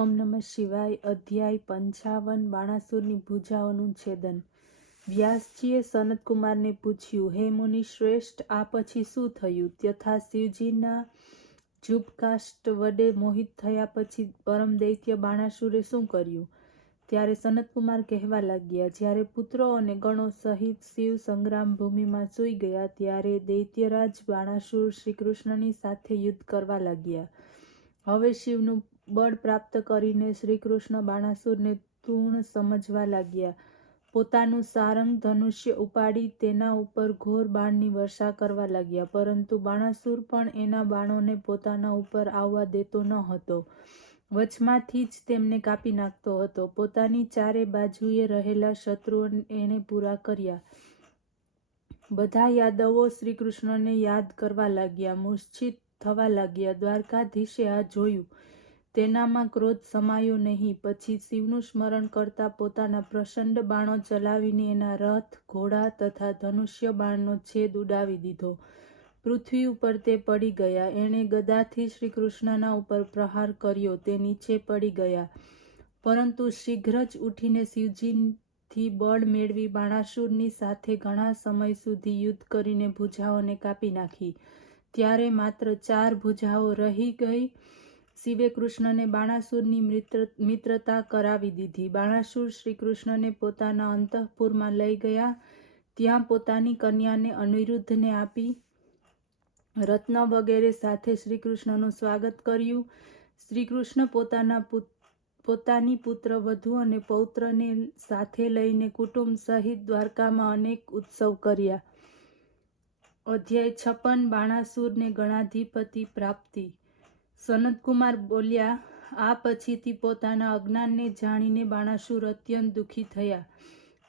ઓમ નમઃ શિવાય. અધ્યાય 55. બાણાસુરની ભુજાઓનું છેદન. વ્યાસજીએ સનતકુમારને પૂછ્યું, હે મુનિ શ્રેષ્ઠ, આ પછી શું થયું? તથા શિવજીના જુબકાષ્ઠ વડે મોહિત થયા પછી પરમ દૈત્ય બાણાસુરે શું કર્યું? ત્યારે સનતકુમાર કહેવા લાગ્યા, જ્યારે પુત્રો અને ગણો સહિત શિવ સંગ્રામ ભૂમિમાં સૂઈ ગયા, ત્યારે દૈત્યરાજ બાણાસુર શ્રીકૃષ્ણની સાથે યુદ્ધ કરવા લાગ્યા. હવે શિવનું બળ પ્રાપ્ત કરીને શ્રીકૃષ્ણ બાણાસુરને તૃણ સમજવા લાગ્યા. પોતાનું સારંગ ધનુષ્ય ઉપાડી તેના ઉપર ઘોર બાણની વર્ષા કરવા લાગ્યા, પરંતુ બાણાસુર પણ એના બાણોને પોતાના ઉપર આવવા દેતો ન હતો. વચમાંથી જ તેમને કાપી નાખતો હતો. પોતાની ચારે બાજુએ રહેલા શત્રુઓ એણે પૂરા કર્યા. બધા યાદવો શ્રીકૃષ્ણને યાદ કરવા લાગ્યા, મૂર્છિત થવા લાગ્યા. દ્વારકાધીશે આ જોયું. તેનામાં ક્રોધ સમાયો નહીં. પછી શિવનું સ્મરણ કરતા પોતાના પ્રચંડ બાણો ચલાવીને એના રથ, ઘોડા તથા ધનુષ્ય બાણનો છેદ ઉડાવી દીધો. પૃથ્વી ઉપર તે પડી ગયા. એણે ગદાથી શ્રીકૃષ્ણના ઉપર પ્રહાર કર્યો. તે નીચે પડી ગયા. પરંતુ શીઘ્ર જ ઉઠીને શિવજીથી બળ મેળવી બાણાસુરની સાથે ઘણા સમય સુધી યુદ્ધ કરીને ભુજાઓને કાપી નાખી. ત્યારે માત્ર 4 ભુજાઓ રહી ગઈ. શિવે કૃષ્ણને બાણાસુરની મિત્રતા કરાવી દીધી. બાણાસુર શ્રીકૃષ્ણને પોતાના અંતઃપુરમાં લઈ ગયા. ત્યાં પોતાની કન્યાને અનિરુદ્ધને આપી રત્ન વગેરે સાથે શ્રીકૃષ્ણનું સ્વાગત કર્યું. શ્રીકૃષ્ણ પોતાની પુત્ર વધુ અને પૌત્રને સાથે લઈને કુટુંબ સહિત દ્વારકામાં અનેક ઉત્સવ કર્યા. અધ્યાય 56. બાણાસુરને ગણાધિપતિ પ્રાપ્તિ. સનતકુમાર બોલ્યા, આ પછીથી પોતાના અજ્ઞાનને જાણીને બાણાસુર અત્યંત દુઃખી થયા.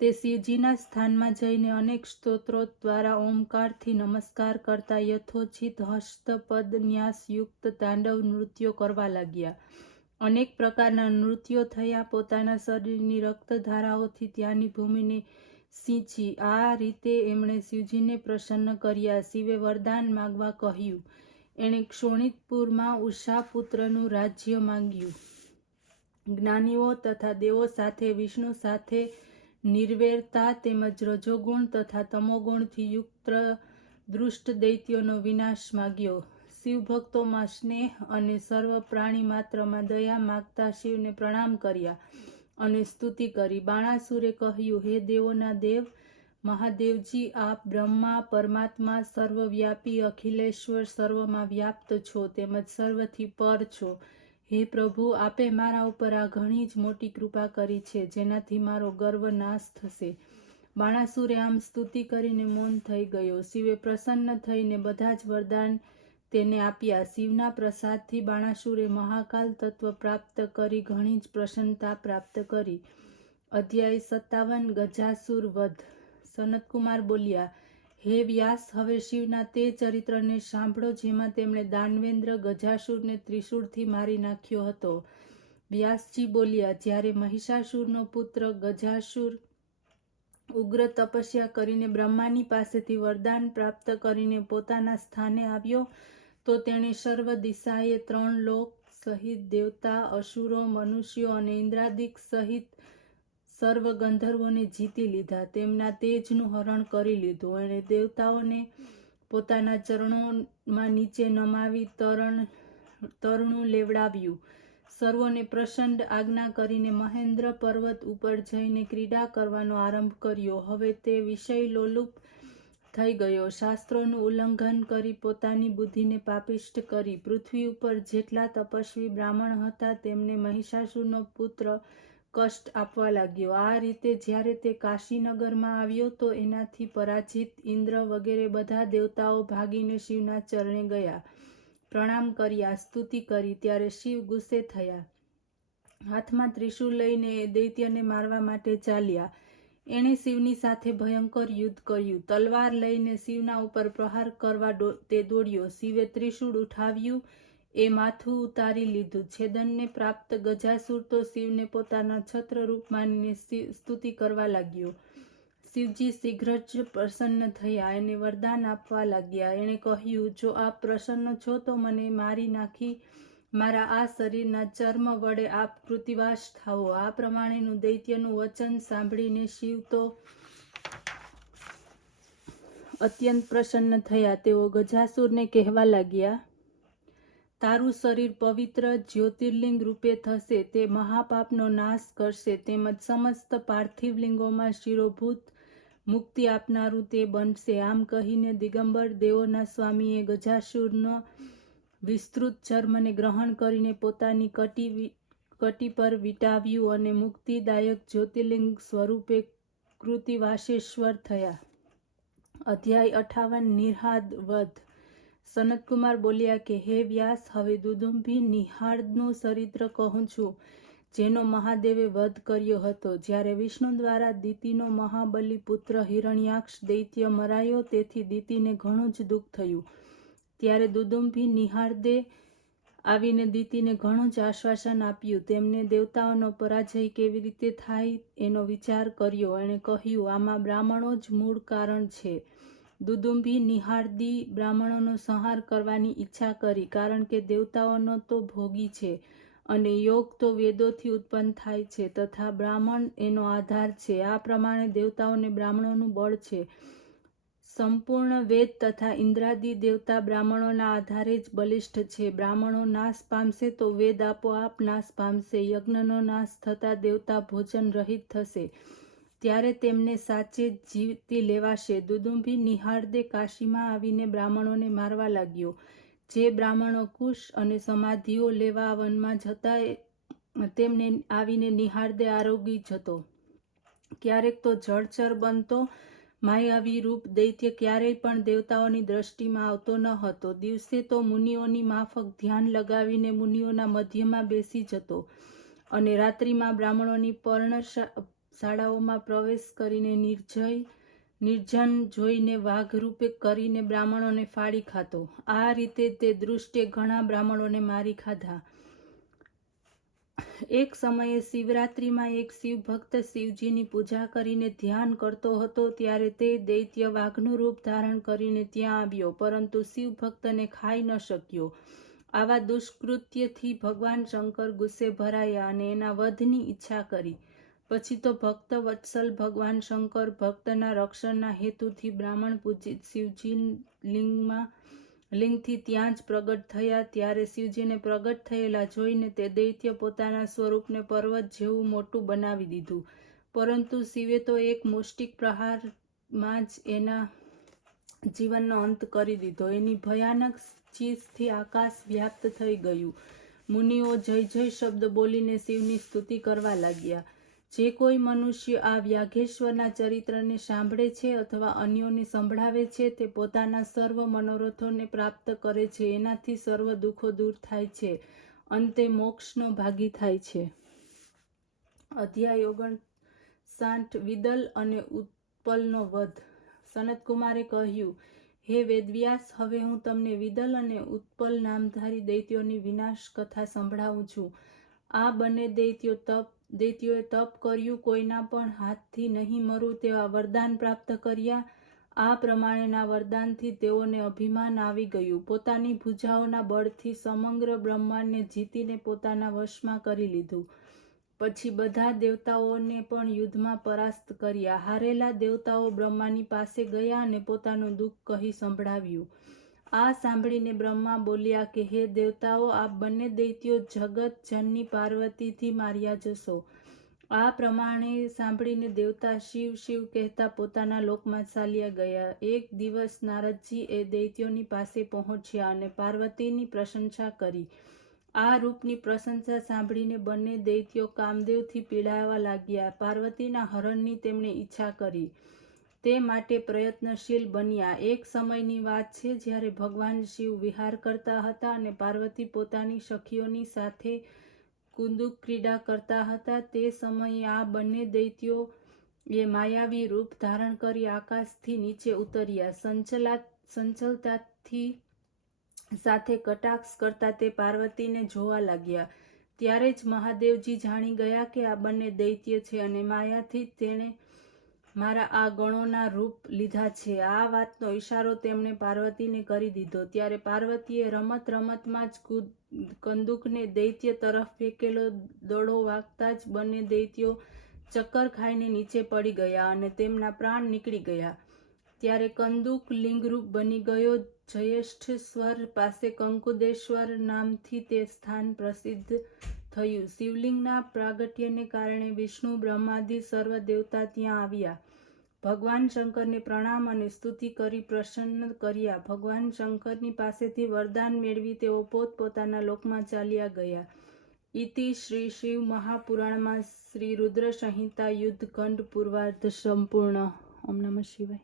તે શિવજીના સ્થાનમાં જઈને અનેક સ્તોત્રો દ્વારા ઓમકારથી નમસ્કાર કરતા યથોચિત હસ્તપદ ન્યાસયુક્ત તાંડવ નૃત્યો કરવા લાગ્યા. અનેક પ્રકારના નૃત્યો થયા. પોતાના શરીરની રક્તધારાઓથી ત્યાંની ભૂમિને સિંચી. આ રીતે એમણે શિવજીને પ્રસન્ન કર્યા. શિવે વરદાન માંગવા કહ્યું. એણે ક્ષોણિતપુરમાં ઉષાપુત્રનું રાજ્ય માંગ્યું. જ્ઞાનીઓ તથા દેવો સાથે વિષ્ણુ સાથે નિર્વેરતા તેમજ રજોગુણ તથા તમોગુણથી યુક્ત દુષ્ટ દૈત્યોનો વિનાશ માગ્યો. શિવભક્તોમાં સ્નેહ અને સર્વ પ્રાણી માત્રમાં દયા માગતા શિવને પ્રણામ કર્યા અને સ્તુતિ કરી. બાણાસુરે કહ્યું, હે દેવોના દેવ મહાદેવજી, આપ બ્રહ્મા પરમાત્મા સર્વવ્યાપી અખિલેશ્વર સર્વમાં વ્યાપ્ત છો તેમજ સર્વથી પર છો. હે પ્રભુ, આપે મારા ઉપર આ ઘણી જ મોટી કૃપા કરી છે, જેનાથી મારો ગર્વ નાશ થશે. બાણાસુરે આમ સ્તુતિ કરીને મૌન થઈ ગયો. શિવે પ્રસન્ન થઈને બધા જ વરદાન તેને આપ્યા. શિવના પ્રસાદથી બાણાસુરે મહાકાલ તત્વ પ્રાપ્ત કરી ઘણી જ પ્રસન્નતા પ્રાપ્ત કરી. અધ્યાય 57. ગજાસુર વધ. સનતકુમાર બોલ્યા, હે વ્યાસ, હવે શિવના તે ચરિત્રને સાંભળો જેમાં તેમણે દાનવેન્દ્ર ગજાસુરને ત્રિશૂળથી મારી નાખ્યો હતો. વ્યાસજી બોલ્યા, જ્યારે મહિષાસુરનો પુત્ર ગજાસુર ઉગ્ર તપસ્યા કરીને બ્રહ્માની પાસેથી વરદાન પ્રાપ્ત કરીને પોતાના સ્થાને આવ્યો, તો તેણે સર્વ દિશાએ 3 લોક સહિત દેવતા, અસુરો, મનુષ્યો અને ઇન્દ્રાદિક સહિત સર્વ ગંધર્વોને જીતી લીધા. તેમના તેજનું હરણ કરી લીધું. એણે દેવતાઓને પોતાના ચરણોમાં નીચે નમાવી તરણું લેવડાવ્યું. સર્વોને પ્રચંડ આજ્ઞા કરીને મહેન્દ્ર પર્વત ઉપર જઈને ક્રીડા કરવાનો આરંભ કર્યો. હવે તે વિષય લોલુપ થઈ ગયો. શાસ્ત્રોનું ઉલ્લંઘન કરી પોતાની બુદ્ધિને પાપિષ્ટ કરી પૃથ્વી ઉપર જેટલા તપસ્વી બ્રાહ્મણ હતા તેમને મહિષાસુરનો પુત્ર કષ્ટ આપવા લાગ્યો. આ રીતે જ્યારે તે કાશીનગરમાં આવ્યો તો એનાથી પરાજિત ઇન્દ્ર વગેરે બધા દેવતાઓ ભાગીને શિવના ચરણે ગયા, પ્રણામ કર્યા, સ્તુતિ કરી. ત્યારે શિવ ગુસ્સે થયા. હાથમાં ત્રિશૂળ લઈને એ દૈત્યને મારવા માટે ચાલ્યા. એણે શિવની સાથે ભયંકર યુદ્ધ કર્યું. તલવાર લઈને શિવના ઉપર પ્રહાર કરવા તે દોડ્યો. શિવે ત્રિશૂળ ઉઠાવ્યું. એ માથું ઉતારી લીધું. છેદનને પ્રાપ્ત ગજાસુર તો શિવને પોતાના છત્ર રૂપ માનીને સ્તુતિ કરવા લાગ્યો. શિવજી શીઘ્ર જ પ્રસન્ન થયા. એને વરદાન આપવા લાગ્યા. એણે કહ્યું, જો આપ પ્રસન્ન છો તો મને મારી નાખી મારા આ શરીરના ચર્મ વડે આપ કૃતિવાસ થાઓ. આ પ્રમાણેનું દૈત્યનું વચન સાંભળીને શિવ તો અત્યંત પ્રસન્ન થયા. તેઓ ગજાસુરને કહેવા લાગ્યા, તારું શરીર પવિત્ર જ્યોતિર્લિંગ રૂપે થશે, તે મહાપાપનો નાશ કરશે, તેમજ સમસ્ત પાર્થિવ લિંગોમાં શિરોભૂત મુક્તિ આપનારું તે બનશે. આમ કહીને દિગંબર દેવોના સ્વામીએ ગજાસુરનો વિસ્તૃત ચર્મને ગ્રહણ કરીને પોતાની કટી પર વીંટાવ્યું અને મુક્તિદાયક જ્યોતિર્લિંગ સ્વરૂપે કૃતિવાસેશ્વર થયા. અધ્યાય 58 નિર્હાદ વધ. સનતકુમાર બોલ્યા કે હે વ્યાસ, હવે દુદુંભી નિહાળનું ચરિત્ર કહું છું, જેનો મહાદેવે વધ કર્યો હતો. જ્યારે વિષ્ણુ દ્વારા દિતિનો મહાબલી પુત્ર હિરણ્યાક્ષ દૈત્ય મરાયો, તેથી દિતિને ઘણું જ દુઃખ થયું. ત્યારે દુદુંભી નિહાળદે આવીને દિતિને ઘણું જ આશ્વાસન આપ્યું. તેમને દેવતાઓનો પરાજય કેવી રીતે થાય એનો વિચાર કર્યો. એણે કહ્યું, આમાં બ્રાહ્મણો જ મૂળ કારણ છે. દુદુંભી નિહાળદી બ્રાહ્મણોનો સંહાર કરવાની ઈચ્છા કરી, કારણ કે દેવતાઓનો તો ભોગી છે અને યોગ તો વેદોથી ઉત્પન્ન થાય છે, તથા બ્રાહ્મણ એનો આધાર છે. આ પ્રમાણે દેવતાઓને બ્રાહ્મણોનું બળ છે. સંપૂર્ણ વેદ તથા ઇન્દ્રાદિ દેવતા બ્રાહ્મણોના આધારે જ બલિષ્ઠ છે. બ્રાહ્મણો નાશ પામશે તો વેદ આપોઆપ નાશ પામશે. યજ્ઞનો નાશ થતાં દેવતા ભોજન રહિત થશે, ત્યારે તેમને સાચે જીવતી લેવાશે. દુદુંભી નિહાળદે કાશીમાં આવીને બ્રાહ્મણોને મારવા લાગ્યો. જે બ્રાહ્મણો કુશ અને સમાધિઓ લેવા વનમાં જતા, તેમને આવીને નિહાળદે આરોગી જતો. ક્યારેક તો જળચર બનતો. માયાવી રૂપ દૈત્ય ક્યારેય પણ દેવતાઓની દ્રષ્ટિમાં આવતો ન હતો. દિવસે તો મુનિઓની માફક ધ્યાન લગાવીને મુનિઓના મધ્યમાં બેસી જતો અને રાત્રિમાં બ્રાહ્મણોની પર્ણશાળાઓમાં પ્રવેશ કરીને નિર્જન જોઈને વાઘરૂપે કરીને બ્રાહ્મણોને ફાડી ખાતો. આ રીતે તે દૃષ્ટે ઘણા બ્રાહ્મણોને મારી ખાધા. એક સમયે શિવરાત્રિમાં એક શિવભક્ત શિવજીની પૂજા કરીને ધ્યાન કરતો હતો. ત્યારે તે દૈત્ય વાઘનું રૂપ ધારણ કરીને ત્યાં આવ્યો, પરંતુ શિવભક્તને ખાઈ ન શક્યો. આવા દુષ્કૃત્યથી ભગવાન શંકર ગુસ્સે ભરાયા અને એના વધની ઈચ્છા કરી. પછી તો ભક્ત વત્સલ ભગવાન શંકર ભક્તના રક્ષણના હેતુથી બ્રાહ્મણ પૂજિત શિવજી લિંગથી ત્યાં જ પ્રગટ થયા. ત્યારે શિવજીને પ્રગટ થયેલા જોઈને તે દૈત્ય પોતાના સ્વરૂપને પર્વત જેવું મોટું બનાવી દીધું, પરંતુ શિવે તો એક મુષ્ટિક પ્રહારમાં જ એના જીવનનો અંત કરી દીધો. એની ભયાનક ચીસથી આકાશ વ્યાપ્ત થઈ ગયું. મુનિઓ જય જય શબ્દ બોલીને શિવની સ્તુતિ કરવા લાગ્યા. જે કોઈ મનુષ્ય આ વ્યાઘેશ્વરના ચરિત્રને સાંભળે છે અથવા અન્યોને સંભળાવે છે, તે પોતાના સર્વ મનોરથોને પ્રાપ્ત કરે છે. એનાથી સર્વ દુઃખો દૂર થાય છે, અંતે મોક્ષનો ભાગી થાય છે. અધ્યાય 59 વિદલ અને ઉત્પલનો વધ. સનતકુમારે કહ્યું, હે વેદવ્યાસ, હવે હું તમને વિદલ અને ઉત્પલ નામધારી દૈત્યોની વિનાશ કથા સંભળાવું છું. આ બંને દૈત્યોએ તપ કર્યું, કોઈના પણ હાથથી નહીં મરું તેવા વરદાન પ્રાપ્ત કર્યા. આ પ્રમાણેના વરદાનથી તેઓને અભિમાન આવી ગયું. પોતાની ભુજાઓના બળથી સમગ્ર બ્રહ્માંડને જીતીને પોતાના વશમાં કરી લીધું. પછી બધા દેવતાઓને પણ યુદ્ધમાં પરાસ્ત કર્યા. હારેલા દેવતાઓ બ્રહ્માની પાસે ગયા અને પોતાનું દુઃખ કહી સંભળાવ્યું. આ સાંભળીને બ્રહ્મા બોલ્યા કે હે દેવતાઓ, આપ બંને દૈત્યો જગત જનની પાર્વતીથી માર્યા જશો. આ પ્રમાણે સાંભળીને દેવતા શિવ શિવ કહેતા પોતાના લોકમાં ચાલ્યા ગયા. એક દિવસ નારદજી એ દૈત્યોની પાસે પહોંચ્યા અને પાર્વતીની પ્રશંસા કરી. આ રૂપની પ્રશંસા સાંભળીને બંને દૈત્યો કામદેવથી પીડાવા લાગ્યા. પાર્વતીના હરણની તેમણે ઈચ્છા કરી, તે માટે પ્રયત્નશીલ બન્યા. એક સમયની વાત છે, જ્યારે ભગવાન શિવ વિહાર કરતા હતા અને પાર્વતી પોતાની સખીઓની સાથે કુંદુક ક્રીડા કરતા હતા. તે સમયે આ બંને દૈત્યો એ માયાવી રૂપ ધારણ કરી આકાશથી નીચે ઉતર્યા. સંચલતાથી સાથે કટાક્ષ કરતા તે પાર્વતીને જોવા લાગ્યા. ત્યારે જ મહાદેવજી જાણી ગયા કે આ બંને દૈત્ય છે અને માયાથી તેણે મારા આ ગણોના રૂપ લીધા છે. આ વાતનો ઈશારો તેમણે પાર્વતીને કરી દીધો. ત્યારે પાર્વતીએ રમતમાં જ કંદુકને દૈત્ય તરફ ફેંકેલો. દડો વાગતા જ બંને દૈત્યો ચક્કર ખાઈને નીચે પડી ગયા અને તેમના પ્રાણ નીકળી ગયા. ત્યારે કંદુક લિંગરૂપ બની ગયો. જયેષ્ઠેશ્વર પાસે કંકુદેશ્વર નામથી તે સ્થાન પ્રસિદ્ધ થયું. શિવલિંગના પ્રાગટ્યને કારણે વિષ્ણુ, બ્રહ્માદિ સર્વ દેવતા ત્યાં આવ્યા. ભગવાન શંકરને પ્રણામ અને સ્તુતિ કરી પ્રસન્ન કર્યા. ભગવાન શંકરની પાસેથી વરદાન મેળવી તેઓ પોતપોતાના લોકમાં ચાલ્યા ગયા. ઇતિ શ્રી શિવ મહાપુરાણમાં શ્રી રુદ્ર સંહિતા યુદ્ધખંડ પૂર્વાર્ધ સંપૂર્ણ. ઓમ નમઃ શિવાય.